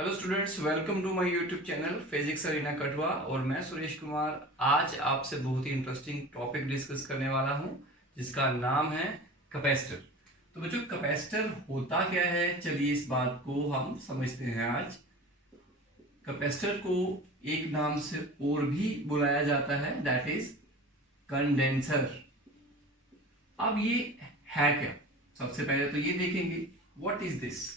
Hello students, welcome to my YouTube channel physics arena Katwa. और मैं सुरेश कुमार आज आपसे बहुत ही इंटरेस्टिंग टॉपिक डिस्कस करने वाला हूं जिसका नाम है कैपेसिटर। तो बच्चों, कैपेसिटर होता क्या है, चलिए इस बात को हम समझते हैं आज। कैपेसिटर को एक नाम से और भी बुलाया जाता है, दैट इज कंडेंसर। अब ये है क्या, सबसे पहले तो ये देखेंगे व्हाट इज दिस।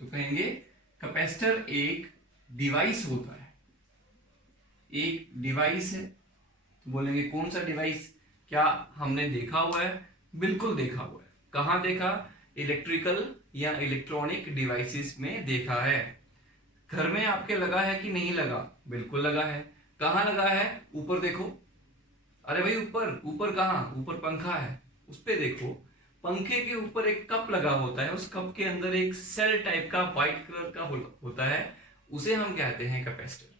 तो कहेंगे कैपेसिटर एक डिवाइस होता है, एक डिवाइस है। तो बोलेंगे कौन सा डिवाइस, क्या हमने देखा हुआ है? बिल्कुल देखा हुआ है। कहाँ देखा? इलेक्ट्रिकल या इलेक्ट्रॉनिक डिवाइसेस में देखा है। घर में आपके लगा है कि नहीं लगा? बिल्कुल लगा है। कहाँ लगा है? ऊपर देखो। अरे भाई ऊपर ऊपर कहाँ? ऊपर पंखा है, उस पे देखो। पंखे के ऊपर एक कप लगा होता है, उस कप के अंदर एक सेल टाइप का व्हाइट कलर का होता है, उसे हम कहते हैं कैपेसिटर।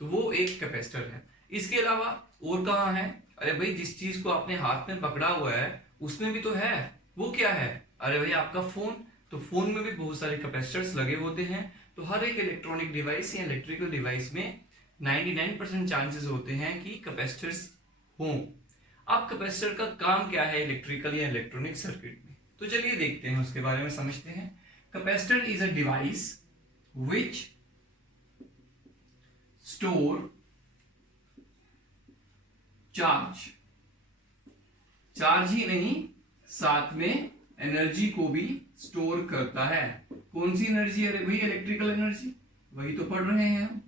तो वो एक कैपेसिटर है। इसके अलावा और कहाँ है? अरे भाई जिस चीज को आपने हाथ में पकड़ा हुआ है उसमें भी तो है। वो क्या है? अरे भाई आपका फोन। तो फोन में भी बहुत सारे कैपेसिटर्स लगे होते हैं। तो हर एक इलेक्ट्रॉनिक डिवाइस या इलेक्ट्रिकल डिवाइस में 99% चांसेस होते हैं कि कैपेसिटर्स हों। अब कैपेसिटर का काम क्या है इलेक्ट्रिकल या इलेक्ट्रॉनिक सर्किट में, तो चलिए देखते हैं, उसके बारे में समझते हैं। Capacitor is a device which store charge. Charge ही नहीं, साथ में एनर्जी को भी स्टोर करता है। कौन सी एनर्जी? अरे भाई इलेक्ट्रिकल एनर्जी, वही तो पढ़ रहे हैं हम।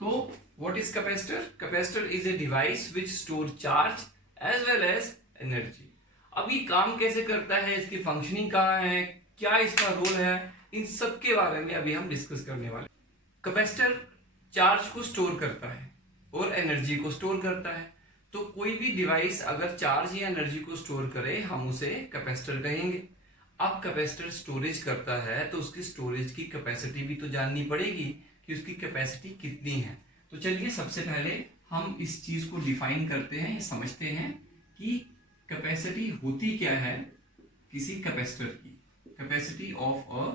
तो what is capacitor? Capacitor is a device which store charge as well as energy. अब ये काम कैसे करता है, इसकी फंक्शनिंग कहाँ है, क्या इसका रोल है, इन सब के बारे में अभी हम डिस्कस करने वाले। कैपेसिटर चार्ज को स्टोर करता है और एनर्जी को स्टोर करता है। तो कोई भी डिवाइस अगर चार्ज या एनर्जी को स्टोर करे हम उसे कैपेसिटर कहेंगे। अब कैपेसिटर स्टोरेज करता है तो उसकी स्टोरेज की कैपेसिटी भी तो जाननी पड़ेगी कि उसकी कैपेसिटी कितनी है। तो चलिए सबसे पहले हम इस चीज को डिफाइन करते हैं, समझते हैं कि कैपेसिटी होती क्या है किसी कैपेसिटर की। Capacity of a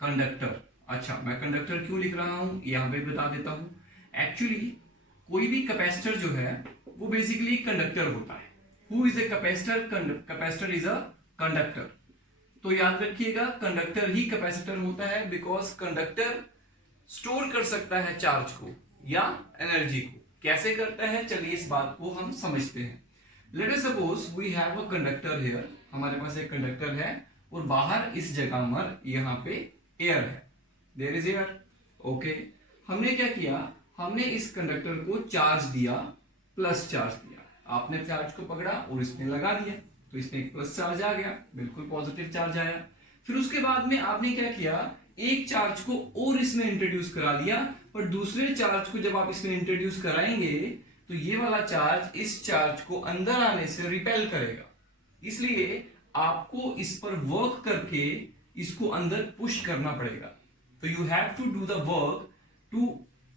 conductor. अच्छा, मैं कंडक्टर क्यों लिख रहा हूं यहां पे बता देता हूं। एक्चुअली कोई भी कैपेसिटर जो है वो बेसिकली कंडक्टर होता है। Who is a capacitor? Capacitor is a conductor. तो याद रखिएगा कंडक्टर ही कैपेसिटर होता है, बिकॉज कंडक्टर स्टोर कर सकता है चार्ज को या एनर्जी को। कैसे करता है, चलिए इस बात को हम समझते हैं। Let us suppose we have a conductor here. हमारे पास एक कंडक्टर है और बाहर इस जगह पर यहाँ पे एयर है, देयर इज एयर। ओके, हमने क्या किया, हमने इस कंडक्टर को चार्ज दिया, प्लस चार्ज दिया। आपने चार्ज को पकड़ा और इसमें लगा दिया, तो इसमें एक प्लस चार्ज आ गया, बिल्कुल पॉजिटिव चार्ज आया। फिर उसके बाद में आपने क्या किया, एक चार्ज को और इसमें इंट्रोड्यूस करा दिया, पर दूसरे चार्ज को जब आप इसमें इंट्रोड्यूस कराएंगे तो ये वाला चार्ज इस चार्ज को अंदर आने से रिपेल करेगा। इसलिए आपको इस पर वर्क करके इसको अंदर पुश करना पड़ेगा। तो you have to do the work to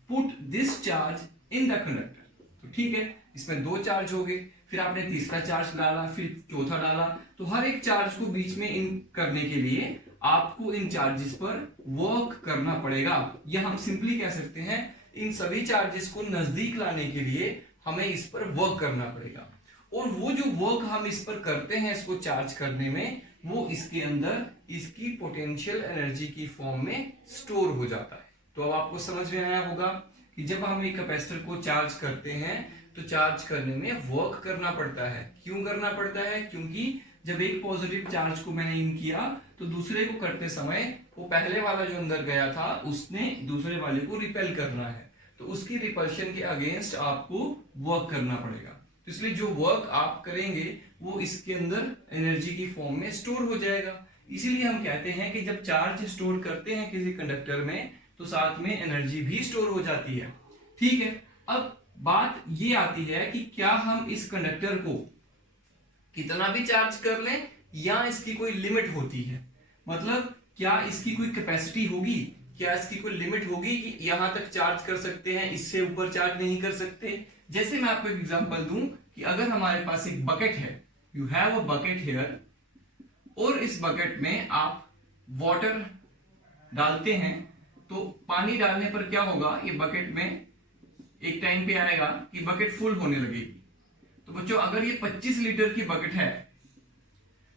put this charge in the conductor. तो ठीक है, इसमें दो चार्ज हो गए, फिर आपने तीसरा चार्ज डाला, फिर चौथा डाला। तो हर एक चार्ज को बीच में इन करने के लिए आपको इन चार्जेस पर वर्क करना पड़ेगा, या हम सिंपली कह सकते हैं इन सभी चार्जेस को नजदीक लाने के लिए हमें इस पर वर्क करना पड़ेगा। और वो जो वर्क हम इस पर करते हैं इसको चार्ज करने में, वो इसके अंदर इसकी पोटेंशियल एनर्जी की फॉर्म में स्टोर हो जाता है। तो अब आपको समझ में आया होगा कि जब हम एक कैपेसिटर को चार्ज करते हैं तो चार्ज करने में वर्क करना पड़ता है। क्यों करना पड़ता है? क्योंकि जब एक पॉजिटिव चार्ज को मैंने इन किया तो दूसरे को करते समय वो पहले वाला जो अंदर गया था उसने दूसरे वाले को रिपेल करना है, तो उसकी रिपल्शन के अगेंस्ट आपको वर्क करना पड़ेगा। तो इसलिए जो वर्क आप करेंगे वो इसके अंदर एनर्जी की फॉर्म में स्टोर हो जाएगा। इसीलिए हम कहते हैं कि जब चार्ज स्टोर करते हैं किसी कंडक्टर में तो साथ में एनर्जी भी स्टोर हो जाती है। ठीक है, अब बात ये आती है कि क्या हम इस कंडक्टर को कितना भी चार्ज कर लें या इसकी कोई लिमिट होती है? मतलब क्या इसकी कोई कैपेसिटी होगी, क्या इसकी कोई लिमिट होगी कि यहां तक चार्ज कर सकते हैं, इससे ऊपर चार्ज नहीं कर सकते? जैसे मैं आपको एक एग्जांपल दूं कि अगर हमारे पास एक बकेट है, you have a bucket here, और इस बकेट में आप वाटर डालते हैं तो पानी डालने पर क्या होगा, ये बकेट में एक टाइम पे आएगा कि बकेट फुल होने लगेगी। तो बच्चों अगर ये 25 लीटर की बकेट है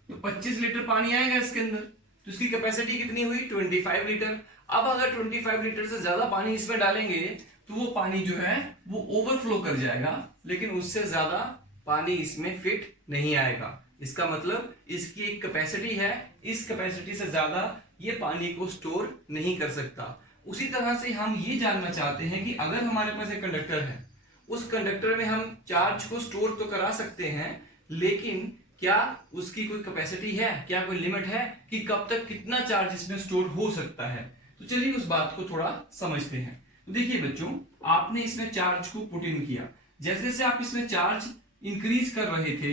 तो 25 लीटर पानी आएगा इसके अंदर, तो इसकी कैपेसिटी कितनी हुई 25 लीटर। अब अगर 25 लीटर से ज्यादा पानी इसमें डालेंगे तो वो पानी जो है वो ओवरफ्लो कर जाएगा, लेकिन उससे ज्यादा पानी इसमें फिट नहीं आएगा। इसका मतलब इसकी एक कैपेसिटी है, इस कैपेसिटी से ज्यादा ये पानी को स्टोर नहीं कर सकता। उसी तरह से हम ये जानना चाहते हैं कि अगर हमारे पास एक कंडक्टर है, उस कंडक्टर में हम चार्ज को स्टोर तो करा सकते हैं, लेकिन क्या उसकी कोई कैपेसिटी है, क्या कोई लिमिट है कि कब तक कितना चार्ज इसमें स्टोर हो सकता है। तो चलिए उस बात को थोड़ा समझते हैं। तो देखिए बच्चों, आपने इसमें चार्ज को पुट इन किया, जैसे जैसे आप इसमें चार्ज इंक्रीज कर रहे थे,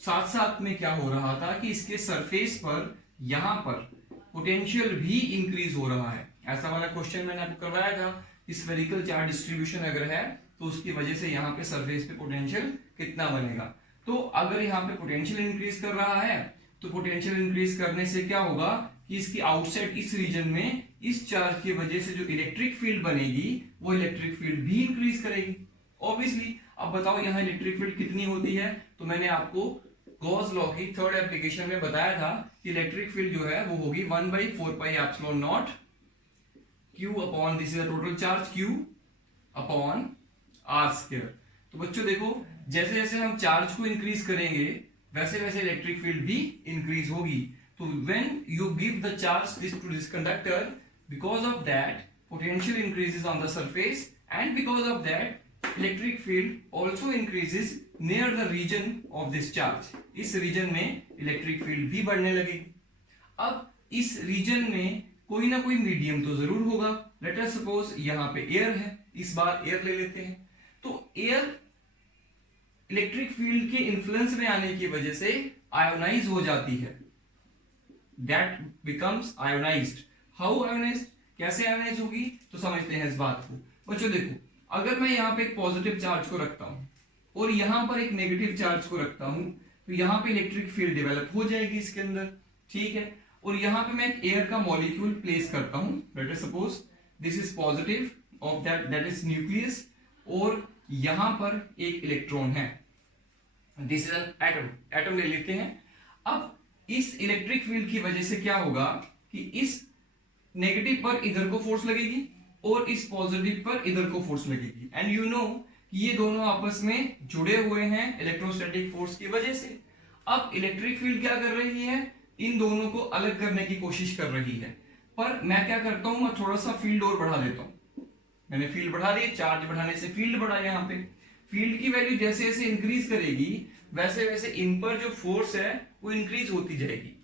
साथ साथ में क्या हो रहा था कि इसके सरफेस पर यहां पर पोटेंशियल भी इंक्रीज हो रहा है। ऐसा वाला क्वेश्चन मैंने आपको करवाया था, स्फेरिकल चार्ज डिस्ट्रीब्यूशन अगर है तो उसकी वजह से यहाँ पे सरफेस पे पोटेंशियल कितना बनेगा। तो अगर यहाँ पे पोटेंशियल इंक्रीज कर रहा है तो पोटेंशियल इंक्रीज करने से क्या होगा कि इसकी आउटसाइड इस रीजन में इस चार्ज की वजह से जो इलेक्ट्रिक फील्ड बनेगी वो इलेक्ट्रिक फील्ड भी इंक्रीज करेगी ऑब्वियसली। अब बताओ यहाँ इलेक्ट्रिक फील्ड कितनी होती है, तो मैंने आपको गॉस लॉ की थर्ड एप्लीकेशन में बताया था कि इलेक्ट्रिक फील्ड जो है वो होगी 1/4 pi epsilon naught Q upon this is the total charge Q upon R square. तो बच्चों देखो, जैसे जैसे हम चार्ज को इंक्रीज करेंगे वैसे वैसे इलेक्ट्रिक फील्ड भी इंक्रीज होगी। तो when you give the charge this to this conductor, because of that potential increases on the surface and because of that electric field also increases near the region of this charge. इस region में electric field भी बढ़ने लगेगी। अब इस region में कोई ना कोई मीडियम तो जरूर होगा। लेट अस सपोज यहाँ पे एयर है, इस बार एयर ले लेते हैं। तो एयर इलेक्ट्रिक फील्ड के इन्फ्लुएंस में आने की वजह से आयोनाइज हो जाती है, that becomes ionised. How ionised, कैसे आयोनाइज होगी, तो समझते हैं इस बात को। बच्चों देखो, अगर मैं यहाँ पे एक पॉजिटिव चार्ज को रखता हूं और यहां पर एक नेगेटिव चार्ज को रखता हूं, तो यहाँ पे इलेक्ट्रिक फील्ड डेवलप हो जाएगी इसके अंदर, ठीक है। और यहाँ पे मैं एक एयर का मॉलिक्यूल प्लेस करता हूं, late us suppose this is positive of that is nucleus, और यहां पर एक इलेक्ट्रॉन है, this is an atom, atom ले लेते हैं। अब इस इलेक्ट्रिक फील्ड की वजह से क्या होगा कि इस नेगेटिव पर इधर को फोर्स लगेगी और इस पॉजिटिव पर इधर को फोर्स लगेगी, एंड यू नो कि ये दोनों आपस में जुड़े हुए हैं इलेक्ट्रोस्टैटिक फोर्स की वजह से। अब इलेक्ट्रिक फील्ड क्या कर रही है, इन दोनों को अलग करने की कोशिश कर रही है। पर मैं क्या करता हूं, मैं थोड़ा सा फील्ड और बढ़ा देता हूं। मैंने फील्ड बढ़ा दी, चार्ज बढ़ाने से फील्ड बढ़ा। यहाँ पे फील्ड की वैल्यू जैसे जैसे इंक्रीज करेगी वैसे वैसे इन पर जो फोर्स है वो इंक्रीज होती जाएगी।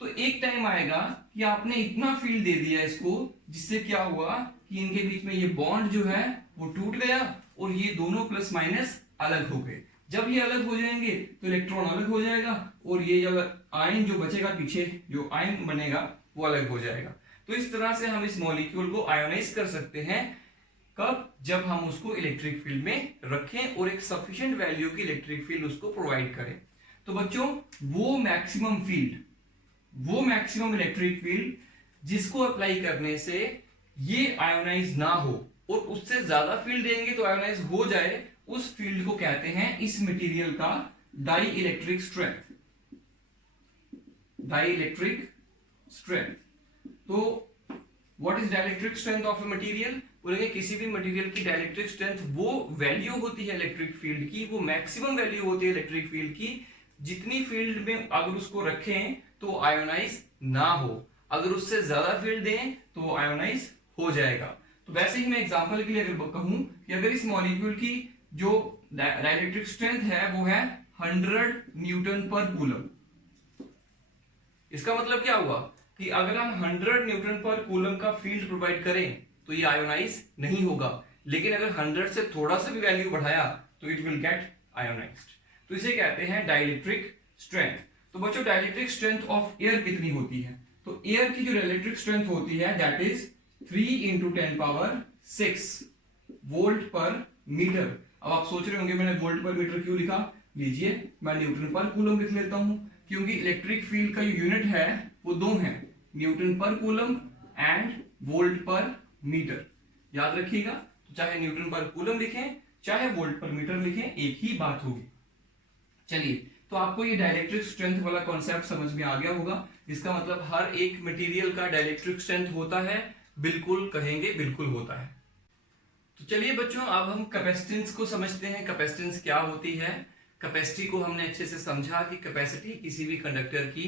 तो एक टाइम आएगा कि आपने इतना फील्ड दे दिया इसको, जिससे क्या हुआ कि इनके बीच में ये बॉन्ड जो है वो टूट गया और ये दोनों प्लस माइनस अलग हो गए। जब ये अलग हो जाएंगे तो इलेक्ट्रॉन अलग हो जाएगा और ये जब आयन जो बचेगा पीछे, जो आयन बनेगा वो अलग हो जाएगा। तो इस तरह से हम इस मॉलिक्यूल को आयोनाइज कर सकते हैं। कब, जब हम उसको इलेक्ट्रिक फील्ड में रखें और एक सफिशिएंट वैल्यू की इलेक्ट्रिक फील्ड उसको प्रोवाइड करें। तो बच्चों वो मैक्सिमम फील्ड, वो मैक्सिमम इलेक्ट्रिक फील्ड जिसको अप्लाई करने से ये आयोनाइज ना हो और उससे ज्यादा फील्ड देंगे तो आयोनाइज हो जाए, उस फील्ड को कहते हैं इस मटेरियल का dielectric strength. Dielectric strength. तो what is dielectric strength of a material, बोलेंगे किसी भी मटेरियल की डाइलेक्ट्रिक स्ट्रेंथ वो वैल्यू होती है इलेक्ट्रिक फील्ड की, वो मैक्सिमम वैल्यू होती है इलेक्ट्रिक फील्ड की जितनी फील्ड में अगर उसको रखें तो आयोनाइज ना हो, अगर उससे ज्यादा फील्ड दें तो आयोनाइज हो जाएगा। तो वैसे ही मैं एग्जांपल के लिए अगर कहूं कि अगर इस मॉलिक्यूल की जो डाइलेक्ट्रिक स्ट्रेंथ है वो है 100 न्यूटन पर कूलम, इसका मतलब क्या हुआ कि अगर हम 100 न्यूटन पर कूलम का फील्ड प्रोवाइड करें तो ये आयोनाइज नहीं होगा, लेकिन अगर 100 से थोड़ा सा भी वैल्यू बढ़ाया तो इट विल गेट आयोनाइज्ड। तो इसे कहते हैं डाइलेक्ट्रिक स्ट्रेंथ। तो बच्चों डाइलेक्ट्रिक स्ट्रेंथ ऑफ एयर कितनी होती है, तो एयर की जो डाइलेक्ट्रिक स्ट्रेंथ होती है दैट इज 3 × 10⁶ वोल्ट पर मीटर। अब आप सोच रहे होंगे मैंने वोल्ट पर मीटर क्यों लिखा, लीजिए मैं न्यूटन पर कूलम लिख लेता हूं, क्योंकि इलेक्ट्रिक फील्ड का जो यूनिट है वो दो है, न्यूटन पर कूलम एंड वोल्ट पर मीटर। याद रखिएगा, तो चाहे न्यूटन पर कूलम लिखें चाहे वोल्ट पर मीटर लिखें, एक ही बात होगी। चलिए, तो आपको ये डाइलेक्ट्रिक स्ट्रेंथ वाला कॉन्सेप्ट समझ में आ गया होगा। इसका मतलब हर एक मटेरियल का डाइलेक्ट्रिक स्ट्रेंथ होता है, बिल्कुल कहेंगे बिल्कुल होता है। तो चलिए बच्चों, अब हम कैपेसिटेंस को समझते हैं। कैपेसिटेंस क्या होती है? कैपेसिटी को हमने अच्छे से समझा कि कैपेसिटी किसी भी कंडक्टर की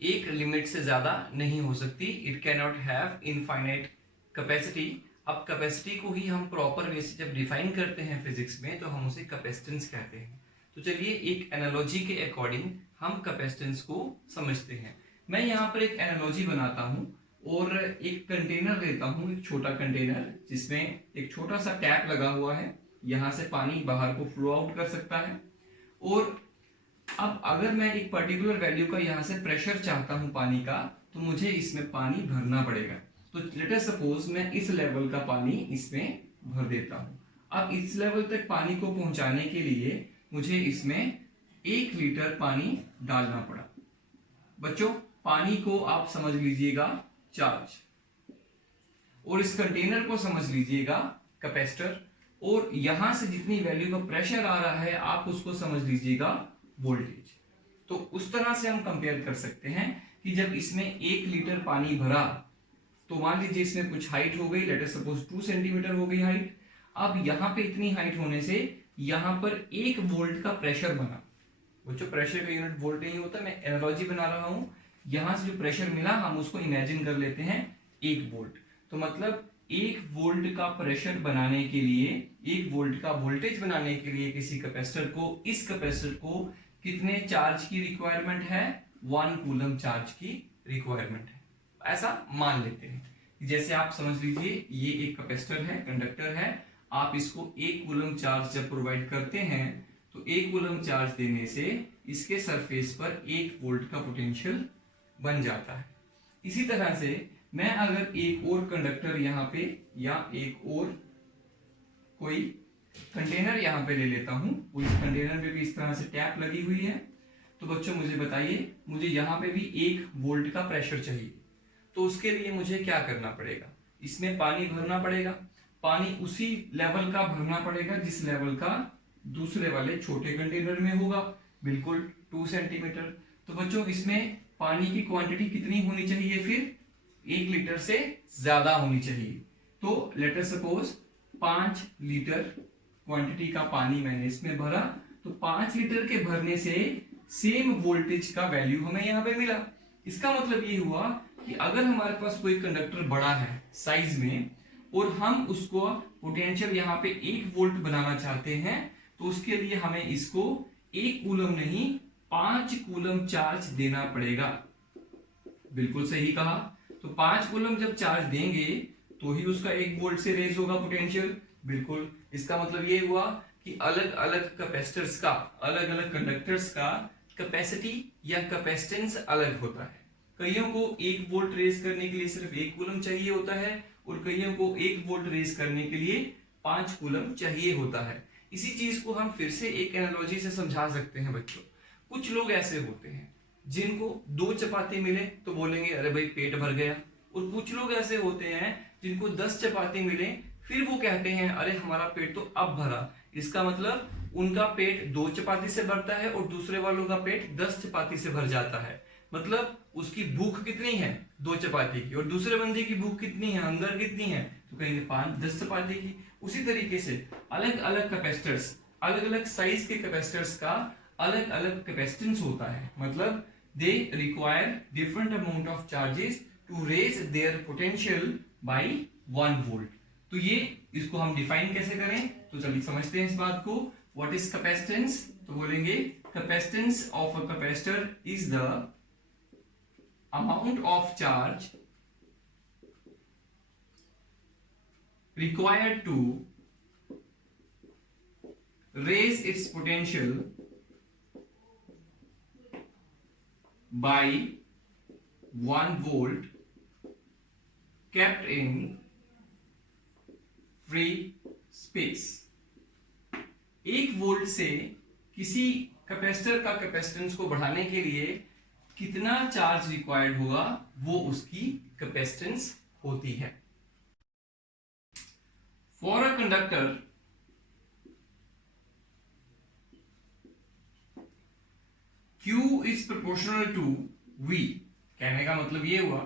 एक लिमिट से ज्यादा नहीं हो सकती। It can not have infinite capacity. अब कैपेसिटी को ही हम प्रॉपर वे से जब डिफाइन करते हैं फिजिक्स में, तो हम उसे कैपेसिटेंस कहते हैं। तो चलिए, एक एनालॉजी के अकॉर्डिंग हम कैपेसिटेंस को समझते हैं। मैं यहाँ पर एक एनालॉजी बनाता हूँ और एक कंटेनर लेता हूँ, एक छोटा कंटेनर जिसमें एक छोटा सा टैप लगा हुआ है, यहां से पानी बाहर को फ्लो आउट कर सकता है। और अब अगर मैं एक पर्टिकुलर वैल्यू का यहां से प्रेशर चाहता हूं पानी का, तो मुझे इसमें पानी भरना पड़ेगा। तो लेट अस सपोज मैं इस लेवल का पानी इसमें भर देता हूं। अब इस लेवल तक पानी को पहुंचाने के लिए मुझे इसमें 1 लीटर पानी डालना पड़ा। बच्चों, पानी को आप समझ लीजिएगा चार्ज, और इस कंटेनर को समझ लीजिएगा कैपेसिटर, और यहां से जितनी वैल्यू का प्रेशर आ रहा है आप उसको समझ लीजिएगा वोल्टेज। तो उस तरह से हम कंपेयर कर सकते हैं कि जब इसमें 1 लीटर पानी भरा, तो मान लीजिए इसमें कुछ हाइट हो गई, लेट अस सपोज 2 सेंटीमीटर हो गई हाइट। अब यहां पे इतनी हाइट होने से यहां पर 1 वोल्ट का प्रेशर बना। वो जो प्रेशर का यूनिट वोल्ट नहीं होता, मैं एनालॉजी बना रहा हूं। यहां से जो प्रेशर मिला हम उसको इमेजिन कर लेते हैं 1 वोल्ट। तो मतलब 1 वोल्ट का प्रेशर बनाने के लिए, 1 वोल्ट का वोल्टेज बनाने के लिए किसी कैपेसिटर को, इस कैपेसिटर को कितने चार्ज की रिक्वायरमेंट है? 1 कूलम चार्ज की रिक्वायरमेंट है। ऐसा मान लेते हैं। जैसे आप समझ लीजिए ये एक कैपेसिटर है, कंडक्टर है, आप इसको 1 कूलम चार्ज जब प्रोवाइड करते हैं, तो 1 कूलम चार्ज देने से इसके सरफेस पर 1 वोल्ट का पोटेंशियल बन जाता है। इसी तरह से मैं अगर एक और कंडक्टर यहाँ पे या एक और कोई कंटेनर यहाँ पे ले लेता हूं, और इस कंटेनर में भी इस तरह से टैप लगी हुई है, तो बच्चों मुझे बताइए, मुझे यहाँ पे भी 1 वोल्ट का प्रेशर चाहिए। तो उसके लिए मुझे क्या करना पड़ेगा? इसमें पानी भरना पड़ेगा। पानी उसी लेवल का भरना पड़ेगा जिस लेवल का दूसरे वाले छोटे कंटेनर में होगा, बिल्कुल 2 सेंटीमीटर। तो बच्चों, इसमें पानी की क्वांटिटी कितनी होनी चाहिए? फिर 1 लीटर से ज्यादा होनी चाहिए। तो late us suppose 5 litre quantity का पानी मैंने इसमें भरा, तो 5 लीटर के भरने से सेम वोल्टेज का वैल्यू हमें यहाँ पे मिला। इसका मतलब ये हुआ कि अगर हमारे पास कोई कंडक्टर बड़ा है साइज में, और हम उसको पोटेंशियल यहाँ पे 1 वोल्ट बनाना चाहते हैं, तो उसके लिए हमें इसको 1 कूलम नहीं 5 कूलम चार्ज देना पड़ेगा। बिल्कुल सही कहा। तो 5 कूलम जब चार्ज देंगे तो ही उसका 1 वोल्ट से रेज होगा पोटेंशियल। बिल्कुल, इसका मतलब ये हुआ कि अलग अलग कैपेसिटर्स का, अलग अलग कंडक्टर्स का कैपेसिटी या कैपेसिटेंस अलग होता है। कईयों को 1 वोल्ट रेज करने के लिए सिर्फ 1 कूलम चाहिए होता है, और कईयों को 1 वोल्ट रेज करने के लिए 5 कूलम चाहिए होता है। इसी चीज को हम फिर से एक एनालॉजी से समझा सकते हैं बच्चों। कुछ लोग ऐसे होते हैं जिनको 2 चपाती मिले तो बोलेंगे अरे भाई पेट भर गया, और कुछ लोग ऐसे होते हैं जिनको 10 चपाती मिले फिर वो कहते हैं अरे हमारा पेट तो अब भरा। इसका मतलब उनका पेट 2 चपाती से भरता है और दूसरे वालों का पेट 10 चपाती से भर जाता है। मतलब उसकी भूख कितनी है? 2 चपाती की। और दूसरे बंदे की भूख कितनी है, हंगर कितनी है? तो कहेंगे 5-10 चपाती की। उसी तरीके से अलग अलग कैपेसिटर्स, अलग अलग साइज के कैपेसिटर्स का अलग अलग कैपेसिटेंस होता है। मतलब they require different amount of charges to raise their potential by 1 volt। तो ये इसको हम डिफाइन कैसे करें? तो चलिए समझते हैं इस बात को। What is capacitance? तो बोलेंगे capacitance of a capacitor is the amount of charge required to raise its potential by 1 volt kept in free space। 1 volt से किसी कैपेसिटर का कैपेसिटेंस को बढ़ाने के लिए कितना चार्ज रिक्वायर्ड होगा, वो उसकी कैपेसिटेंस होती है। For a conductor Q is proportional to V। कहने का मतलब ये हुआ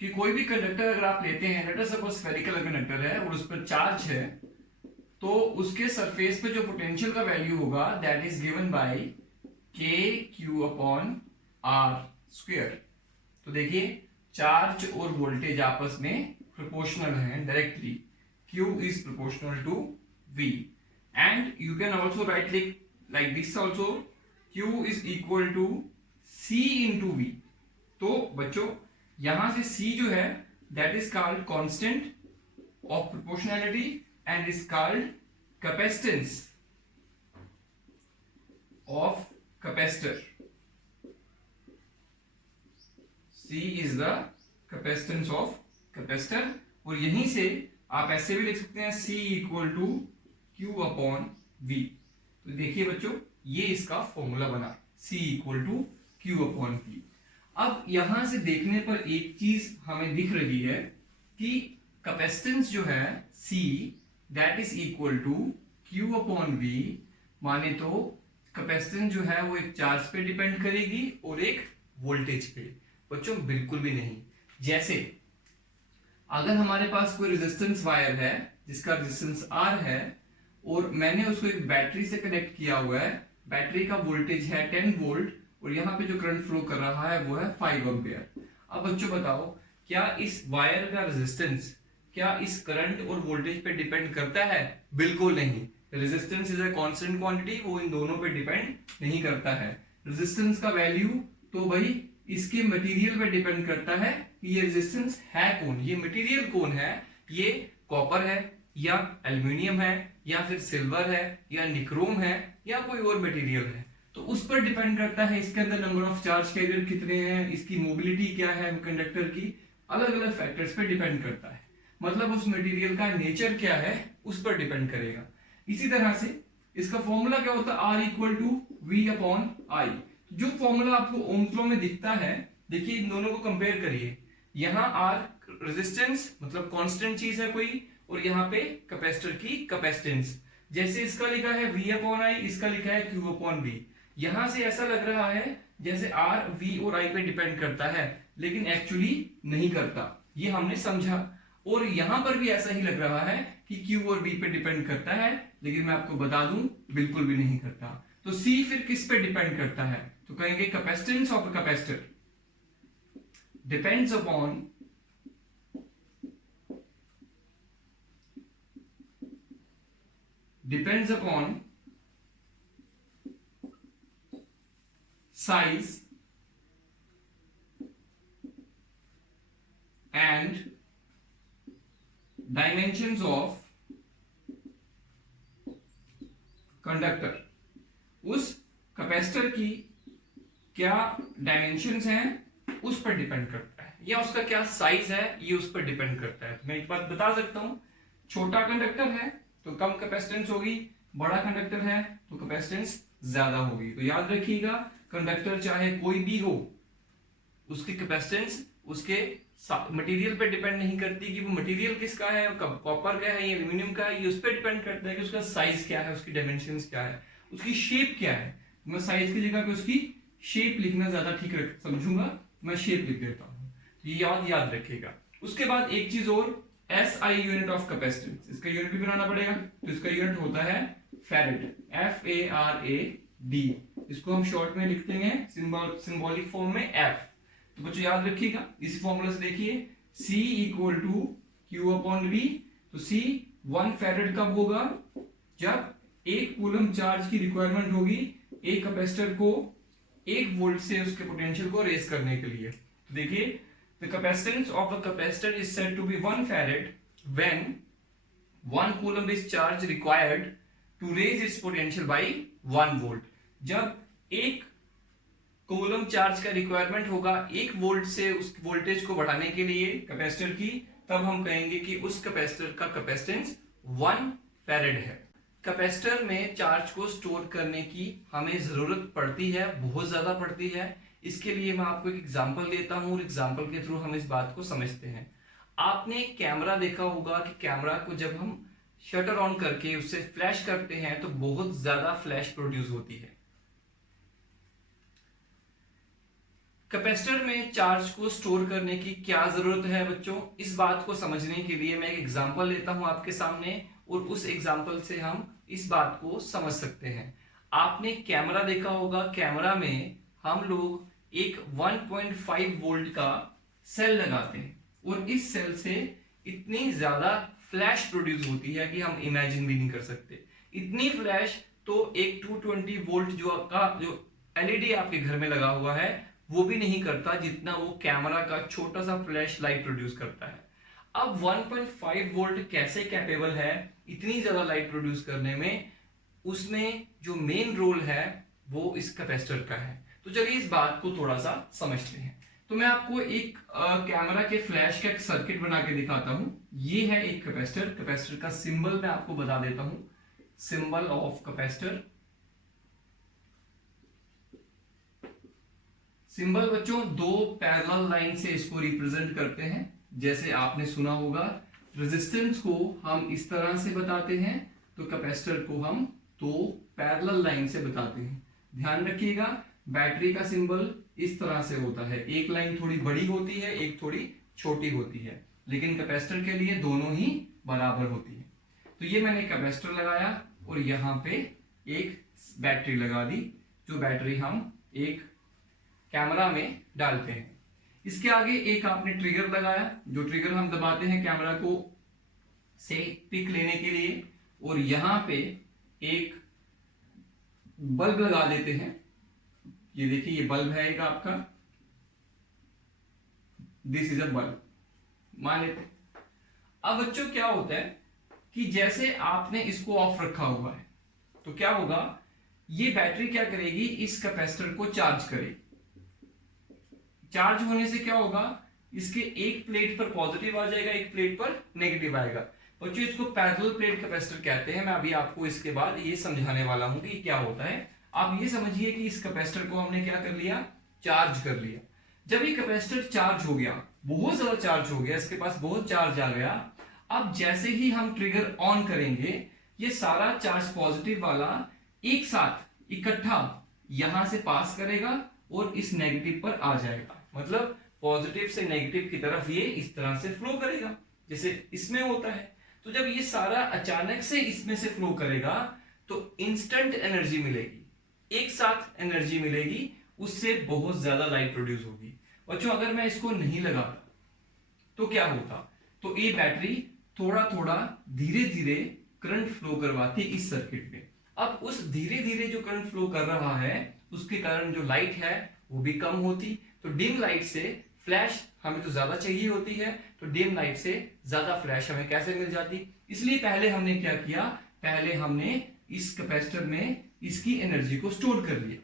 कि कोई भी कंडक्टर अगर आप लेते हैं, let us suppose spherical conductor है और उस पर चार्ज है, तो उसके सरफेस पे जो पोटेंशियल का वैल्यू होगा that is given by KQ/R²। तो देखिए चार्ज और वोल्टेज आपस में प्रोपोर्शनल है directly. Q is proportional to V and you can also write like this also, Q is equal to C into V। तो बच्चों यहां से C जो है that is called constant of proportionality and is called capacitance of capacitor. C is the capacitance of capacitor। और यहीं से आप ऐसे भी लिख सकते हैं C इक्वल टू Q/V। तो देखिए बच्चों ये इसका फॉर्मूला बना, C इक्वल टू Q/V। अब यहां से देखने पर एक चीज हमें दिख रही है कि कैपेसिटेंस जो है C that is equal to Q/V। माने तो कैपेसिटेंस जो है वो एक चार्ज पे डिपेंड करेगी और एक वोल्टेज पे। बच्चों बिल्कुल भी नहीं। जैसे अगर हमारे पास कोई रेजिस्टेंस वायर है जिसका रेजिस्टेंस R है और मैंने उसको एक बैटरी से कनेक्ट किया हुआ है, बैटरी का वोल्टेज है 10 वोल्ट और यहाँ पे जो करंट फ्लो कर रहा है वो है 5 एम्पियर। अब बच्चों बताओ क्या इस वायर का रेजिस्टेंस क्या इस करंट और वोल्टेज पे डिपेंड करता है? बिल्कुल नहीं। Resistance is a constant quantity, वो इन दोनों पे डिपेंड नहीं करता है। रेजिस्टेंस का वैल्यू तो भाई इसके मटेरियल पे डिपेंड करता है कि ये रेजिस्टेंस है कौन, ये मटेरियल कौन है, ये कॉपर है या एल्यूमिनियम है या फिर सिल्वर है या निक्रोम है या कोई और मटेरियल है। तो उस पर डिपेंड करता है इसके अंदर नंबर ऑफ चार्ज कैरियर कितने हैं, इसकी मोबिलिटी क्या है कंडक्टर की, अलग अलग फैक्टर्स पे डिपेंड करता है। मतलब उस मटेरियल का नेचर क्या है उस पर डिपेंड करेगा। इसी तरह से इसका फॉर्मूला क्या होता है, R इक्वल टू V/I। जो फॉर्मूला आपको ओम्स लॉ में दिखता है, देखिए इन दोनों को कंपेयर करिए। यहाँ R रेजिस्टेंस मतलब कांस्टेंट चीज है कोई, और यहाँ पे कैपेसिटर की कैपेसिटेंस। जैसे इसका लिखा है V/I, इसका लिखा है Q/V। यहां से ऐसा लग रहा है जैसे R V और I पे डिपेंड करता है, लेकिन एक्चुअली नहीं करता, ये हमने समझा। और यहां पर भी ऐसा ही लग रहा है कि Q और V पे डिपेंड करता है, लेकिन मैं आपको बता दूं बिल्कुल भी नहीं करता। तो C फिर किस पे डिपेंड करता है? तो कहेंगे capacitance of a capacitor depends upon size and dimensions of conductor. उस कैपेसिटर की क्या डायमेंशंस हैं उस पर डिपेंड करता है, या उसका क्या साइज है ये उस पर डिपेंड करता है। तो मैं एक बात बता सकता हूं, छोटा कंडक्टर है तो कम कैपेसिटेंस होगी, बड़ा कंडक्टर है तो कैपेसिटेंस ज्यादा होगी। तो याद रखिएगा कंडक्टर चाहे कोई भी हो, उसकी कैपेसिटेंस उसके मटेरियल पे डिपेंड नहीं करती कि वो मटेरियल किसका है, कॉपर का है या एल्यूमिनियम का है, ये उस पर डिपेंड करता है कि उसका साइज क्या है, उसकी डायमेंशंस क्या है, उसकी शेप क्या है। मैं साइज की जगह पे उसकी शेप लिखना ज्यादा ठीक समझूंगा, मैं शेप लिख देता हूं। ये याद रखिएगा। उसके बाद एक चीज और, SI यूनिट ऑफ कैपेसिटेंस, इसका यूनिट भी बनाना पड़ेगा। तो इसका यूनिट होता है फैरेड, FARAD। इसको हम शॉर्ट में लिखते हैं सिंबॉलिक फॉर्म में F। तो बच्चों याद रखिएगा, इस फॉर्मूला से देखिए C इक्वल टू Q/V। तो C 1 फैरेड कब होगा? जब 1 कूलम चार्ज की रिक्वायरमेंट होगी एक कैपेसिटर को 1 वोल्ट से उसके पोटेंशियल को रेज करने के लिए। तो देखिए the capacitance of a capacitor is said to be 1 farad when 1 coulomb is charge required to raise its potential by 1 volt. जब 1 कूलम चार्ज का रिक्वायरमेंट होगा 1 वोल्ट से उस वोल्टेज को बढ़ाने के लिए कैपेसिटर की, तब हम कहेंगे कि उस कैपेसिटर का कैपेसिटेंस 1 फैरेड है। कैपेसिटर में चार्ज को स्टोर करने की हमें जरूरत पड़ती है, बहुत ज्यादा पड़ती है। इसके लिए मैं आपको एक एग्जांपल देता हूं और एग्जांपल के थ्रू हम इस बात को समझते हैं। आपने कैमरा देखा होगा कि कैमरा को जब हम शटर ऑन करके उससे फ्लैश करते हैं तो बहुत ज्यादा फ्लैश प्रोड्यूस होती है। कैपेसिटर में चार्ज को स्टोर करने की क्या जरूरत है बच्चों, इस बात को समझने के लिए मैं एक एग्जांपल लेता हूं आपके सामने, और उस एग्जांपल से हम इस बात को समझ सकते हैं। आपने कैमरा देखा होगा, कैमरा में हम लोग एक 1.5 वोल्ट का सेल लगाते हैं और इस सेल से इतनी ज्यादा फ्लैश प्रोड्यूस होती है कि हम इमेजिन भी नहीं कर सकते। इतनी फ्लैश तो एक 220 वोल्ट जो एलईडी आपके घर में लगा हुआ है वो भी नहीं करता, जितना वो कैमरा का छोटा सा फ्लैश लाइट प्रोड्यूस करता है। अब 1.5 वोल्ट कैसे कैपेबल है इतनी ज्यादा लाइट प्रोड्यूस करने में, उसमें जो मेन रोल है वो इस कैपेसिटर का है। तो चलिए इस बात को थोड़ा सा समझते हैं। तो मैं आपको एक कैमरा के फ्लैश का एक सर्किट बना के दिखाता हूं। ये है एक कैपेसिटर, कैपेसिटर का सिंबल मैं आपको बता देता हूं, सिंबल ऑफ कैपेसिटर। सिंबल बच्चों दो पैरेलल लाइन से इसको रिप्रेजेंट करते हैं। जैसे आपने सुना होगा रेजिस्टेंस को हम इस तरह से बताते हैं, तो कैपेसिटर को हम दो पैरेलल लाइन से बताते हैं। ध्यान रखिएगा बैटरी का सिंबल इस तरह से होता है, एक लाइन थोड़ी बड़ी होती है, एक थोड़ी छोटी होती है, लेकिन कैपेसिटर के लिए दोनों ही बराबर होती है। तो ये मैंने कैपेसिटर लगाया और यहाँ पे एक बैटरी लगा दी, जो बैटरी हम एक कैमरा में डालते हैं। इसके आगे एक आपने ट्रिगर लगाया, जो ट्रिगर हम दबाते हैं कैमरा को से पिक लेने के लिए, और यहां पे एक बल्ब लगा देते हैं। ये देखिए ये बल्ब है एक आपका, दिस इज अ बल्ब मान लेते हैं। अब बच्चों क्या होता है कि जैसे आपने इसको ऑफ रखा हुआ है तो क्या होगा, ये बैटरी क्या करेगी, इस कैपेसिटर को चार्ज करेगी। चार्ज होने से क्या होगा, इसके एक प्लेट पर पॉजिटिव आ जाएगा, एक प्लेट पर नेगेटिव आएगा। बच्चों इसको पैरेलल प्लेट कैपेसिटर कहते हैं। मैं अभी आपको इसके बाद ये समझाने वाला हूं कि क्या होता है। आप ये समझिए कि इस कैपेसिटर को हमने क्या कर लिया, चार्ज कर लिया। जब ये कैपेसिटर चार्ज हो गया, बहुत ज्यादा चार्ज हो गया, इसके पास बहुत चार्ज आ गया, अब जैसे ही हम ट्रिगर ऑन करेंगे ये सारा चार्ज पॉजिटिव वाला एक साथ इकट्ठा यहां से पास करेगा और इस नेगेटिव पर आ जाएगा। मतलब पॉजिटिव से नेगेटिव की तरफ ये इस तरह से फ्लो करेगा जैसे इसमें होता है। तो जब ये सारा अचानक से इसमें से फ्लो करेगा तो इंस्टेंट एनर्जी मिलेगी, एक साथ एनर्जी मिलेगी, उससे बहुत ज्यादा लाइट प्रोड्यूस होगी। बच्चों अगर मैं इसको नहीं लगाता तो क्या होता, तो ये बैटरी थोड़ा थोड़ा धीरे धीरे करंट फ्लो करवाती इस सर्किट में। अब उस धीरे धीरे जो करंट फ्लो कर रहा है उसके कारण जो लाइट है वो भी कम होती। तो डिम लाइट से फ्लैश हमें तो ज्यादा चाहिए होती है, तो डिम लाइट से ज्यादा फ्लैश हमें कैसे मिल जाती, इसलिए पहले हमने क्या किया, पहले हमने इस कैपेसिटर में इसकी एनर्जी को स्टोर कर लिया।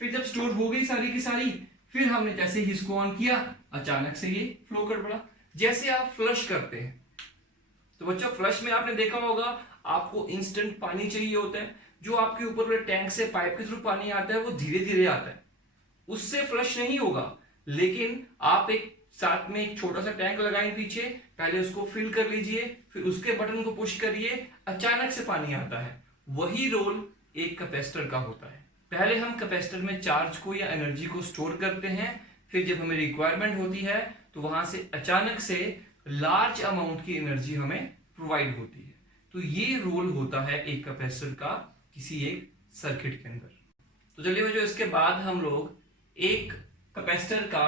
फिर जब स्टोर हो गई सारी की सारी, फिर हमने जैसे ही इसको ऑन किया अचानक से ये फ्लो कर पड़ा। जैसे आप फ्लश करते हैं तो बच्चों फ्लश में आपने देखा होगा आपको इंस्टेंट पानी चाहिए होता है, जो आपके ऊपर वाले टैंक से पाइप के थ्रू पानी आता है वो धीरे धीरे आता है, उससे फ्लश नहीं होगा। लेकिन आप एक साथ में एक छोटा सा टैंक लगाएं पीछे, पहले उसको फिल कर लीजिए, फिर उसके बटन को पुश करिए, अचानक से पानी आता है। वही रोल एक कैपेसिटर का होता है। पहले हम कैपेसिटर में चार्ज को या एनर्जी को स्टोर करते हैं, फिर जब हमें रिक्वायरमेंट होती है तो वहां से अचानक से लार्ज अमाउंट की एनर्जी हमें प्रोवाइड होती है। तो ये रोल होता है एक कैपेसिटर का किसी एक सर्किट के अंदर। तो चलिए बच्चों इसके बाद हम लोग एक कैपेसिटर का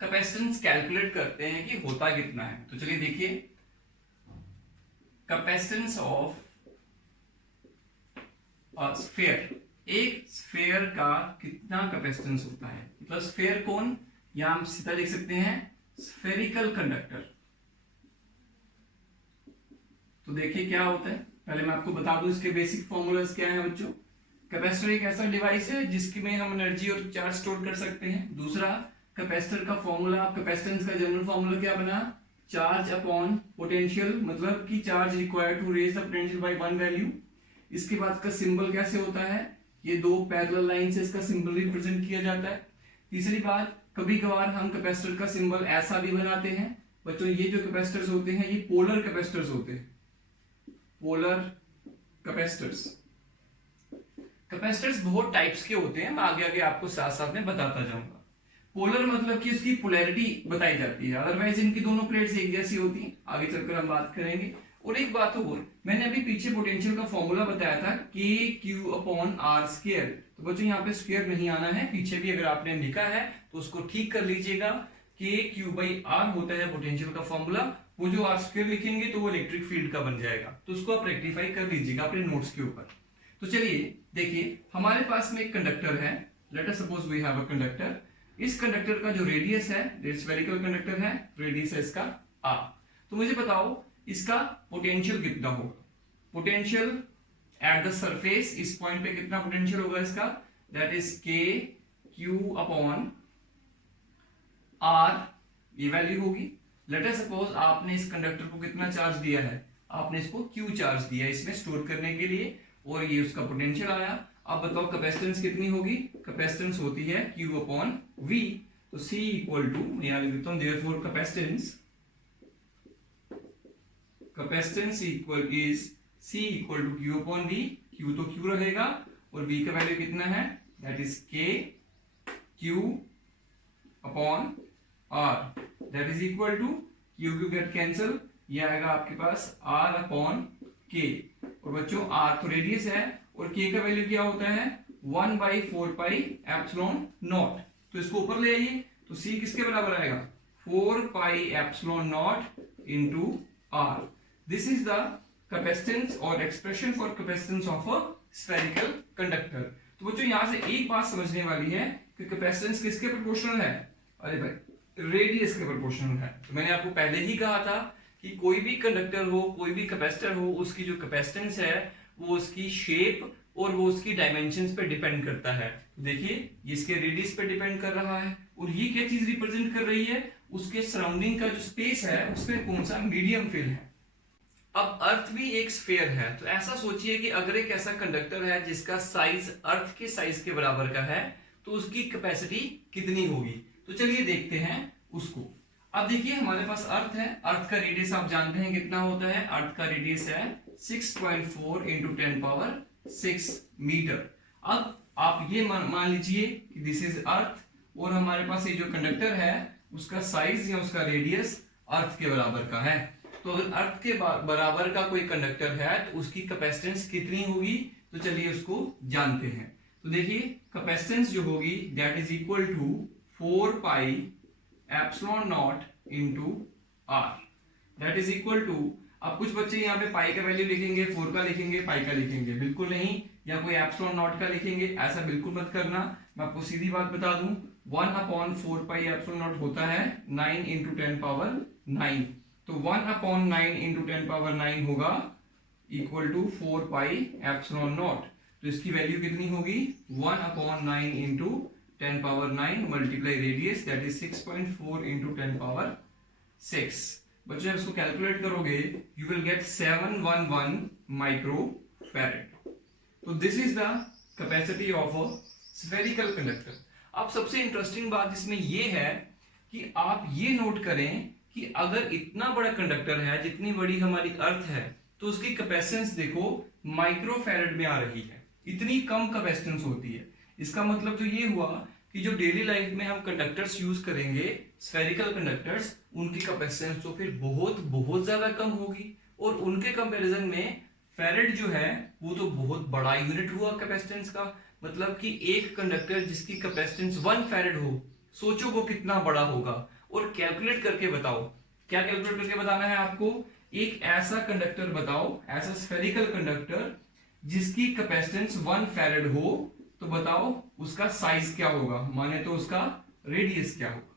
कैपेसिटेंस कैलकुलेट करते हैं कि होता कितना है। तो चलिए देखिए कैपेसिटेंस ऑफ स्फीयर, एक स्फीयर का कितना कैपेसिटेंस होता है, मतलब स्फीयर कौन, या हम सीधा लिख सकते हैं स्फेरिकल कंडक्टर। तो देखिए क्या होता है, पहले मैं आपको बता दूं इसके बेसिक फॉर्मूलाज क्या है बच्चों। कैपेसिटर एक ऐसा डिवाइस है जिसकी में हम एनर्जी और चार्ज स्टोर कर सकते हैं। दूसरा कैपेसिटर का फॉर्मूला, कैपेसिटेंस का जनरल फॉर्मूला क्या बना, चार्ज अपॉन पोटेंशियल, मतलब कि charge required to raise the potential by one value. इसके बाद का सिंबल कैसे होता है, ये दो पैरेलल लाइन से इसका सिंबल रिप्रेजेंट किया जाता है। तीसरी बात, कभी कभार हम कैपेसिटर का सिंबल ऐसा भी बनाते हैं बच्चों, ये जो कैपेसिटर्स होते हैं ये पोलर कैपेसिटर्स होते हैं। Polar capacitors. कैपेसिटर्स बहुत टाइप्स के होते हैं, मैं आगे आगे आपको साथ साथ में बताता जाऊंगा। पोलर मतलब कि उसकी पोलैरिटी बताई जाती है, अदरवाइज इनकी दोनों प्लेट्स एक जैसी होती हैं, आगे चलकर हम बात करेंगे। और एक बात और, मैंने अभी पीछे पोटेंशियल का फॉर्मूला बताया था के क्यू अपॉन आर स्क्वायर, तो बच्चों यहाँ पे स्क्वायर नहीं आना है, पीछे भी अगर आपने लिखा है तो उसको ठीक कर लीजिएगा। के क्यू बाई आर होता है पोटेंशियल का फॉर्मूला, वो जो आर स्क्वायर लिखेंगे तो वो इलेक्ट्रिक फील्ड का बन जाएगा, तो उसको आप रेक्टिफाई कर लीजिएगा अपने नोट्स के ऊपर। तो चलिए देखिए, हमारे पास में एक कंडक्टर है, let us suppose we have a conductor. इस कंडक्टर का जो रेडियस है, स्फेरिकल कंडक्टर है, रेडियस है इसका r। तो मुझे बताओ इसका पोटेंशियल कितना होगा। पोटेंशियल एट द सरफेस, इस पॉइंट पे कितना पोटेंशियल होगा इसका, दैट इज के क्यू अपॉन आर, ये वैल्यू होगी। लेट अस सपोज आपने इस कंडक्टर को कितना चार्ज दिया है, आपने इसको क्यू चार्ज दिया इसमें स्टोर करने के लिए, और ये उसका पोटेंशियल आया। अब बताओ कैपेसिटेंस कितनी होगी, कैपेसिटेंस होती है Q अपॉन V। तो C इक्वल टू, मैं यहां लिख देता हूं, therefore capacitance equal is C equal to Q upon V। Q तो Q रहेगा और V का वैल्यू कितना है, that is K Q upon R, that is equal to Q get cancel, ये आएगा आपके पास R अपॉन K। और बच्चों R तो रेडियस है और K का वैल्यू क्या होता है, 1/4 पाई एप्सिलॉन नॉट। तो इसको ऊपर ले आइए, तो C किसके बराबर आएगा, 4 pi epsilon not into R। This is the capacitance और expression for capacitance of a spherical conductor. तो बच्चों यहां से एक बात समझने वाली है कि कैपेसिटेंस किसके प्रोपोर्शनल है, अरे भाई रेडियस के प्रोपोर्शनल है। तो मैंने आपको पहले ही कहा था कि कोई भी कंडक्टर हो, कोई भी कैपेसिटर हो, उसकी जो कैपेसिटेंस है वो उसकी शेप और वो उसकी डायमेंशंस पे डिपेंड करता है। तो देखिए ये इसके रेडियस पे डिपेंड कर रहा है, और ये क्या चीज रिप्रेजेंट कर रही है, उसके सराउंडिंग का जो स्पेस है उसमें कौन सा मीडियम फिल है। अब अर्थ भी एक स्फीयर है, तो ऐसा सोचिए कि अगर एक ऐसा कंडक्टर है जिसका साइज अर्थ के साइज के बराबर का है, तो उसकी कैपेसिटी कितनी होगी। तो चलिए देखते हैं उसको। अब देखिए हमारे पास अर्थ है, अर्थ का रेडियस आप जानते हैं कितना होता है, अर्थ का रेडियस है 6.4 इंटू 10 पावर 6 मीटर। अब आप ये मान लीजिए कि दिस इज अर्थ, और हमारे पास ये जो कंडक्टर है उसका साइज या उसका रेडियस अर्थ के बराबर का है। तो अगर अर्थ के बराबर का कोई कंडक्टर है तो उसकी कैपेसिटेंस कितनी होगी, तो चलिए उसको जानते हैं। तो देखिए कैपेसिटेंस जो होगी that is equal to 4 pi epsilon not into R, that is equal to, अब कुछ बच्चे यहाँ पे पाई का वैल्यू लिखेंगे, 4 का लिखेंगे, पाई का लिखेंगे, बिल्कुल नहीं, या कोई एप्सिलॉन नॉट का लिखेंगे, ऐसा बिल्कुल मत करना। मैं आपको सीधी बात बता दूं, 1/4 पाई एप्सिलॉन नॉट होता है 9 इंटू 10 पावर 9। तो 1/9 इंटू 10 पावर 9 होगा equal to 4 pi epsilon not. तो इसकी वैल्यू कितनी होगी, 1/9 into 10 power 9 multiply radius, that is 6.4 into 10 power 6। बच्चों जब इसको कैलकुलेट करोगे you will get 711 micro farad. तो this is the capacity of a spherical conductor. अब सबसे इंटरेस्टिंग बात इसमें यह है कि आप ये नोट करें कि अगर इतना बड़ा कंडक्टर है, जितनी बड़ी हमारी अर्थ है, तो उसकी कैपेसिटेंस देखो माइक्रो फैरेड में आ रही है, इतनी कम कैपेसिटेंस होती है। इसका मतलब तो ये हुआ कि जो डेली लाइफ में हम कंडक्टर्स यूज करेंगे, स्फेरिकल कंडक्टर्स, उनकी कैपेसिटेंस तो फिर बहुत बहुत ज्यादा कम होगी, और उनके कंपैरिजन में फैरेड जो है वो तो बहुत बड़ा यूनिट हुआ कैपेसिटेंस का। मतलब कि एक कंडक्टर जिसकी कैपेसिटेंस 1 फैरेड हो, सोचो वो कितना बड़ा होगा। और कैलकुलेट करके बताओ, क्या कैलकुलेट करके बताना है आपको, एक ऐसा कंडक्टर बताओ, ऐसा स्फेरिकल कंडक्टर जिसकी कैपेसिटेंस 1 फैरेड हो, तो बताओ उसका साइज क्या होगा, माने तो उसका रेडियस क्या होगा।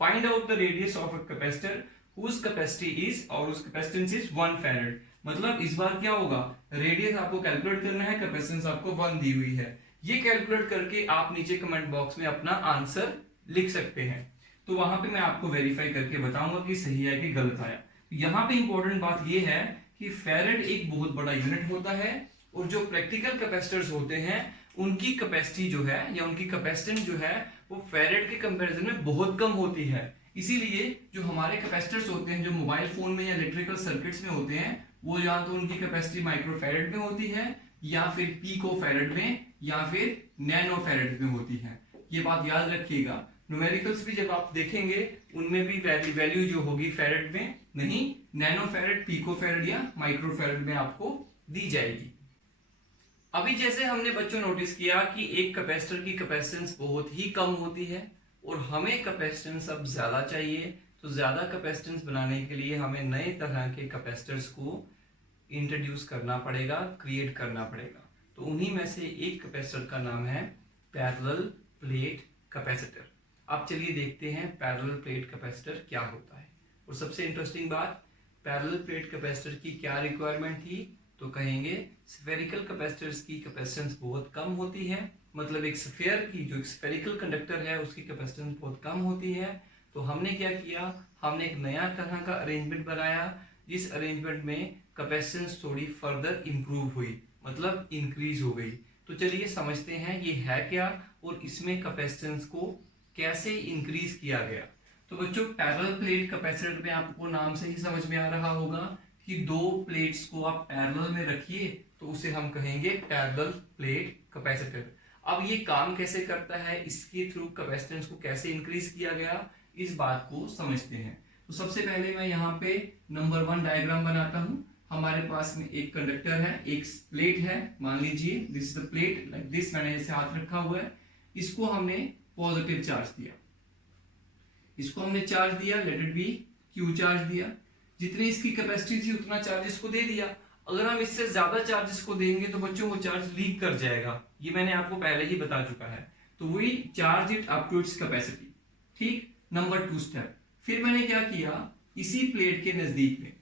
Find out the radius of a capacitor whose capacity is, और उस कैपेसिटेंस इज 1 फैरेड। मतलब इस बार क्या होगा, रेडियस आपको कैलकुलेट करना है, कैपेसिटेंस आपको 1 दी हुई है। ये कैलकुलेट करके आप नीचे कमेंट बॉक्स में अपना आंसर लिख सकते हैं, तो वहां पे मैं आपको वेरीफाई करके बताऊंगा कि सही है कि गलत आया। यहाँ पे इंपॉर्टेंट बात ये है कि फैरेड एक बहुत बड़ा यूनिट होता है, और जो प्रैक्टिकल कैपेसिटर्स होते हैं उनकी कैपेसिटी जो है या उनकी कैपेसिटेंस जो है वो फैरेड के कंपैरिजन में बहुत कम होती है। इसीलिए जो हमारे कैपेसिटर्स होते हैं, जो मोबाइल फोन में या इलेक्ट्रिकल सर्किट्स में होते हैं, वो या तो उनकी कैपेसिटी माइक्रोफैरेड में होती है, या फिर पिकोफैरेड में, या फिर नैनोफैरेड में होती है। ये बात याद रखिएगा। न्यूमेरिकल्स भी जब आप देखेंगे उनमें भी वैल्यू जो होगी फैरेड में नहीं, नैनोफैरेड, पिकोफैरेड या माइक्रोफैरेड में आपको दी जाएगी। अभी जैसे हमने बच्चों नोटिस किया कि एक कैपेसिटर की कैपेसिटेंस बहुत ही कम होती है और हमें कैपेसिटेंस अब ज्यादा चाहिए, तो ज्यादा कैपेसिटेंस बनाने के लिए हमें नए तरह के कैपेसिटर्स को इंट्रोड्यूस करना पड़ेगा, क्रिएट करना पड़ेगा। तो उन्हीं में से एक कैपेसिटर का नाम है पैरेलल प्लेट कैपेसिटर। अब चलिए देखते हैं पैरेलल प्लेट कैपेसिटर क्या होता है। और सबसे इंटरेस्टिंग बात, पैरेलल प्लेट कैपेसिटर की क्या रिक्वायरमेंट थी, तो कहेंगे स्फेरिकल कैपेसिटर्स की कैपेसिटेंस बहुत कम होती है, मतलब एक स्फीयर की जो स्फेरिकल कंडक्टर है उसकी कैपेसिटेंस बहुत कम होती है। तो हमने क्या किया, हमने एक नया तरह का अरेंजमेंट बनाया, जिस अरेंजमेंट में कैपेसिटेंस थोड़ी फर्दर इंप्रूव हुई, मतलब इंक्रीज हो गई। तो चलिए समझते हैं ये है क्या और इसमें कैपेसिटेंस को कैसे इंक्रीज किया गया। तो बच्चों पैरेलल प्लेट कैपेसिटर में आपको नाम से ही समझ में आ रहा होगा कि दो प्लेट्स को आप पैरेलल में रखिए तो उसे हम कहेंगे पैरेलल प्लेट कैपेसिटर। अब ये काम कैसे करता है, इसके थ्रू कैपेसिटेंस को कैसे इंक्रीज किया गया, इस बात को समझते हैं। तो सबसे पहले मैं यहाँ पे नंबर 1 डायग्राम बनाता हूँ। हमारे पास में एक कंडक्टर है, एक प्लेट है, मान लीजिए this is the plate, like this, मैंने इसे हाथ रखा हुआ है, इसको हमने पॉजिटिव चार्ज दिया, इसको हमने चार्ज दिया, let it be Q charge दिया, जितनी इसकी कैपेसिटी थी उतना चार्ज इसको दे दिया। अगर हम इससे ज्यादा चार्ज इसको देंगे तो बच्चों वो चार्ज लीक कर जाएगा, ये मैंने आपको पहले ही बता चुका है। तो we charge it up to its capacity, ठीक। नंबर 2 स्टेप, फिर मैंने क्या किया, इसी प्लेट के नजदीक में,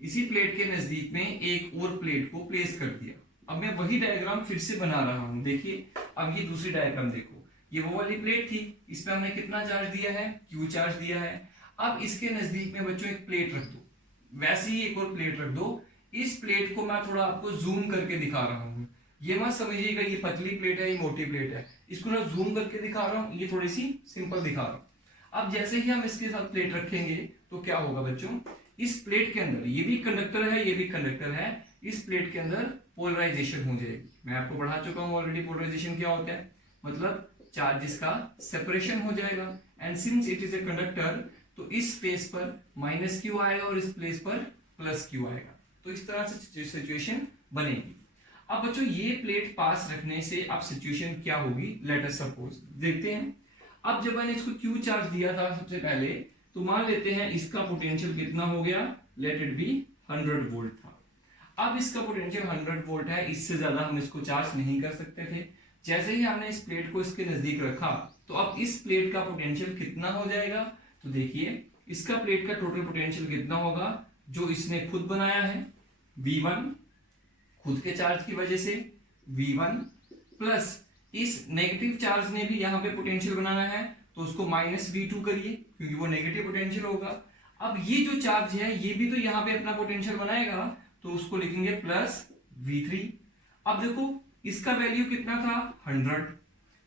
इसी प्लेट के नजदीक में एक और प्लेट को प्लेस कर दिया। अब मैं वही डायग्राम फिर से बना रहा हूं, देखिए अब ये दूसरी डायग्राम देखो, ये वो वाली प्लेट थी, इसमें हमने कितना चार्ज दिया है, क्यू चार्ज दिया है। अब इसके नजदीक में बच्चों एक प्लेट रख दो, वैसे ही एक और प्लेट रख दो। इस प्लेट को मैं थोड़ा आपको जूम करके दिखा रहा हूं, ये मत समझिएगा ये पतली प्लेट है, ये मोटी प्लेट है, इसको ना जूम करके दिखा रहा हूं, ये थोड़ी सी सिंपल दिखा रहा हूं। अब जैसे ही हम इसके साथ प्लेट रखेंगे तो क्या होगा बच्चों, इस प्लेट के अंदर, ये भी कंडक्टर है, ये भी कंडक्टर है, इस प्लेट के अंदर पोलराइजेशन हो जाएगी। मैं आपको पढ़ा चुका हूं ऑलरेडी पोलराइजेशन क्या होता है, मतलब चार्जेस का सेपरेशन हो जाएगा। And since it is a conductor, तो इस फेस पर माइनस क्यू आएगा और इस प्लेस पर प्लस क्यू आएगा। तो इस तरह से सिचुएशन बनेगी। अब बच्चों ये प्लेट पास रखने से अब सिचुएशन क्या होगी, लेट अस सपोज देखते हैं। अब जब मैंने इसको क्यू चार्ज दिया था सबसे पहले, तो मान लेते हैं इसका पोटेंशियल कितना हो गया, लेट इट बी 100 वोल्ट था। अब इसका पोटेंशियल 100 वोल्ट है, इससे ज्यादा हम इसको चार्ज नहीं कर सकते थे। जैसे ही हमने इस प्लेट को इसके नजदीक रखा, तो अब इस प्लेट का पोटेंशियल कितना हो जाएगा, तो देखिए इसका प्लेट का टोटल पोटेंशियल कितना होगा, जो इसने खुद बनाया है V1, खुद के चार्ज की वजह से V1 प्लस इस नेगेटिव चार्ज ने भी यहां पे पोटेंशियल बनाना है, तो उसको माइनस V2 करिए क्योंकि वो नेगेटिव पोटेंशियल होगा। अब ये जो चार्ज है ये भी तो यहाँ पे अपना पोटेंशियल बनाएगा, तो उसको लिखेंगे प्लस V3। अब देखो इसका वैल्यू कितना था 100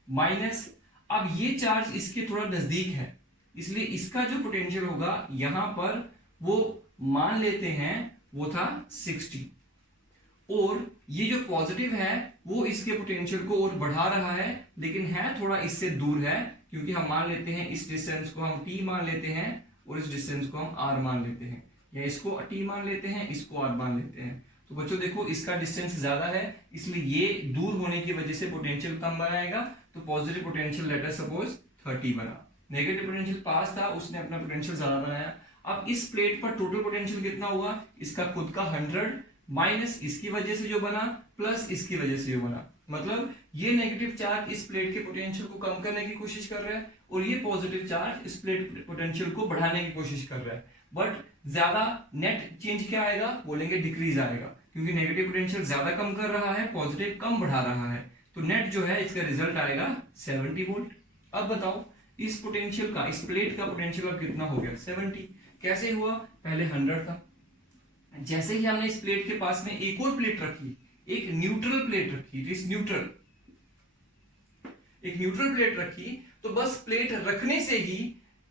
माइनस, अब ये चार्ज इसके थोड़ा नजदीक है, इसलिए इसका जो पोटेंशियल होगा यहां पर वो मान लेते हैं वो था 60, और ये जो पॉजिटिव है वो इसके पोटेंशियल को और बढ़ा रहा है, लेकिन है थोड़ा इससे दूर है, क्योंकि हम मान लेते हैं इस डिस्टेंस को हम t मान लेते हैं और इस डिस्टेंस को हम r मान लेते हैं, या इसको t मान लेते हैं, इसको r मान लेते हैं। तो बच्चों देखो इसका डिस्टेंस ज्यादा है, इसलिए ये दूर होने की वजह से पोटेंशियल कम बनाएगा, तो positive potential late us suppose 30 बना। नेगेटिव पोटेंशियल पास था, उसने अपना पोटेंशियल ज्यादा बनाया। अब इस प्लेट पर टोटल पोटेंशियल कितना हुआ, इसका खुद का 100 माइनस इसकी वजह से जो बना प्लस इसकी वजह से जो बना, मतलब ये नेगेटिव चार्ज इस प्लेट के पोटेंशियल को कम करने की कोशिश कर रहा है और ये पॉजिटिव चार्ज इस प्लेट पोटेंशियल को बढ़ाने की कोशिश कर रहा है। बट ज्यादा नेट चेंज क्या आएगा, बोलेंगे डिक्रीज आएगा, क्योंकि नेगेटिव पोटेंशियल ज्यादा कम कर रहा है, पॉजिटिव कम बढ़ा रहा है, तो नेट जो है इसका रिजल्ट आएगा 70 वोल्ट। अब बताओ इस पोटेंशियल का, इस प्लेट का पोटेंशियल अब कितना हो गया 70। कैसे हुआ, पहले 100 था, जैसे ही हमने इस प्लेट के पास में एक और प्लेट रखी, एक न्यूट्रल प्लेट रखी, इट इज न्यूट्रल, एक न्यूट्रल प्लेट रखी, तो बस प्लेट रखने से ही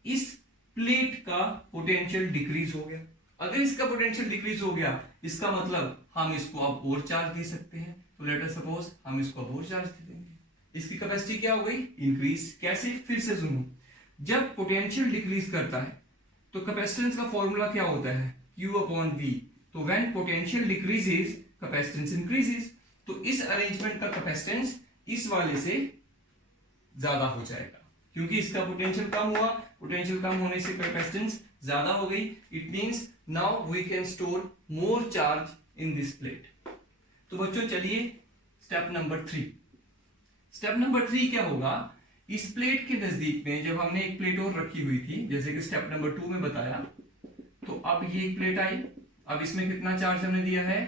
इस प्लेट का पोटेंशियल डिक्रीज हो गया। अगर इसका पोटेंशियल डिक्रीज हो गया, इसका मतलब हम इसको अब और चार्ज दे सकते हैं। तो लेट अस सपोज हम इसको अब और चार्ज दे देंगे, इसकी कैपेसिटी क्या हो गई, इंक्रीज। कैसे, फिर से सुनो, जब पोटेंशियल डिक्रीज करता है तो कैपेसिटेंस का फॉर्मूला क्या होता है, Q/V। तो when potential decreases capacitance increases. तो इस अरेंजमेंट का कैपेसिटेंस इस वाले से ज्यादा हो जाएगा, क्योंकि इसका पोटेंशियल कम हुआ, पोटेंशियल कम होने से कैपेसिटेंस ज्यादा हो गई। It means now we can store more charge in this plate. तो बच्चों चलिए स्टेप नंबर 3। स्टेप नंबर 3 क्या होगा, इस प्लेट के नजदीक में जब हमने एक प्लेट और रखी हुई थी, जैसे कि स्टेप नंबर 2 में बताया, तो अब ये एक प्लेट आई। अब इसमें कितना चार्ज हमने दिया है,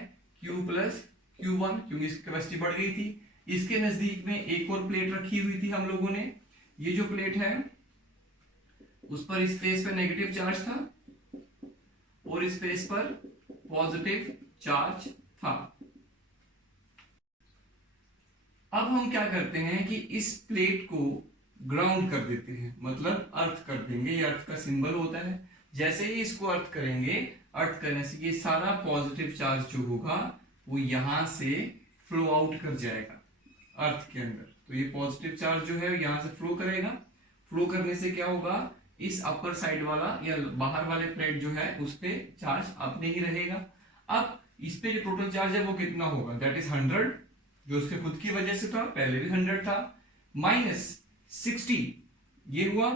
Q प्लस Q1, क्योंकि इसकी कैपेसिटी बढ़ गई थी। इसके नजदीक में एक और प्लेट रखी हुई थी हम लोगों ने। ये जो प्लेट है उस पर इस फेस पर नेगेटिव चार्ज था और इस फेस पर पॉजिटिव चार्ज था। अब हम क्या करते हैं कि इस प्लेट को ग्राउंड कर देते हैं, मतलब अर्थ कर देंगे। ये अर्थ का सिंबल होता है। जैसे ही इसको अर्थ करेंगे, अर्थ करने से ये सारा पॉजिटिव चार्ज जो होगा वो यहां से फ्लो आउट कर जाएगा अर्थ के अंदर। तो ये पॉजिटिव चार्ज जो है यहां से फ्लो करेगा। फ्लो करने से क्या होगा, इस अपर साइड वाला या बाहर वाले प्लेट जो है उस पे चार्ज अपने ही रहेगा। अब इस पे जो टोटल चार्ज है वो कितना होगा, दैट इज 100, जो उसके खुद की वजह से था, पहले भी 100 था, माइनस 60 ये हुआ।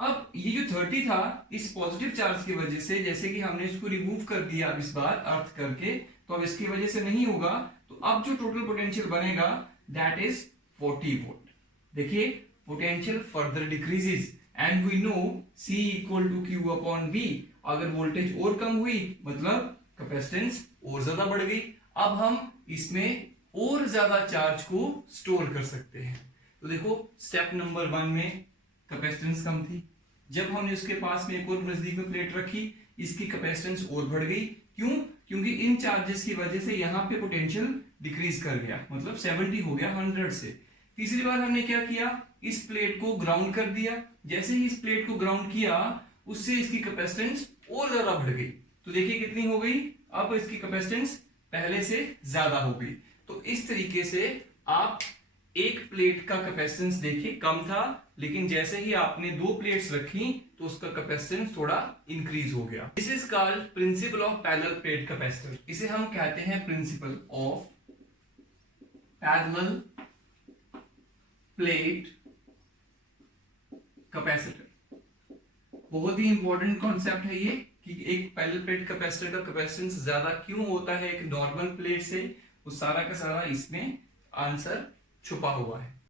अब ये जो 30 था इस पॉजिटिव चार्ज की वजह से, जैसे कि हमने इसको रिमूव कर दिया अब इस बार अर्थ करके, तो अब इसकी वजह से नहीं होगा। तो अब जो टोटल पोटेंशियल बनेगा दैट इज 40 वोल्ट। देखिए potential further decreases and we know C equal to Q/V। अगर वोल्टेज और कम हुई मतलब कैपेसिटेंस और ज्यादा बढ़ गई। अब हम इसमें और ज्यादा चार्ज को स्टोर कर सकते हैं। तो देखो स्टेप नंबर 1 में कैपेसिटेंस कम थी, जब हमने उसके पास में एक और नजदीक में प्लेट रखी, इसकी कैपेसिटेंस और बढ़ गई। क्यों, क्योंकि इन चार्जेस की वजह से यहां पे पोटेंशियल डिक्रीज कर गया, मतलब 70 हो गया 100 से। तीसरी बार हमने क्या किया, इस प्लेट को ग्राउंड कर दिया। जैसे ही इस प्लेट को ग्राउंड किया उससे इसकी कैपेसिटेंस और ज्यादा बढ़ गई। तो देखिए कितनी हो गई, अब इसकी कैपेसिटेंस पहले से ज्यादा हो गई। तो इस तरीके से आप एक प्लेट का कैपेसिटेंस देखिए कम था, लेकिन जैसे ही आपने 2 प्लेट्स रखी तो उसका कैपेसिटेंस थोड़ा इंक्रीज हो गया। This is called principle of parallel plate capacitor. इसे हम कहते हैं principle of parallel plate capacitor. बहुत ही इंपॉर्टेंट कॉन्सेप्ट है ये कि एक पैरेलल प्लेट कैपेसिटर का कैपेसिटेंस ज्यादा क्यों होता है एक नॉर्मल प्लेट से, वो सारा का सारा इसमें आंसर छुपा हुआ है।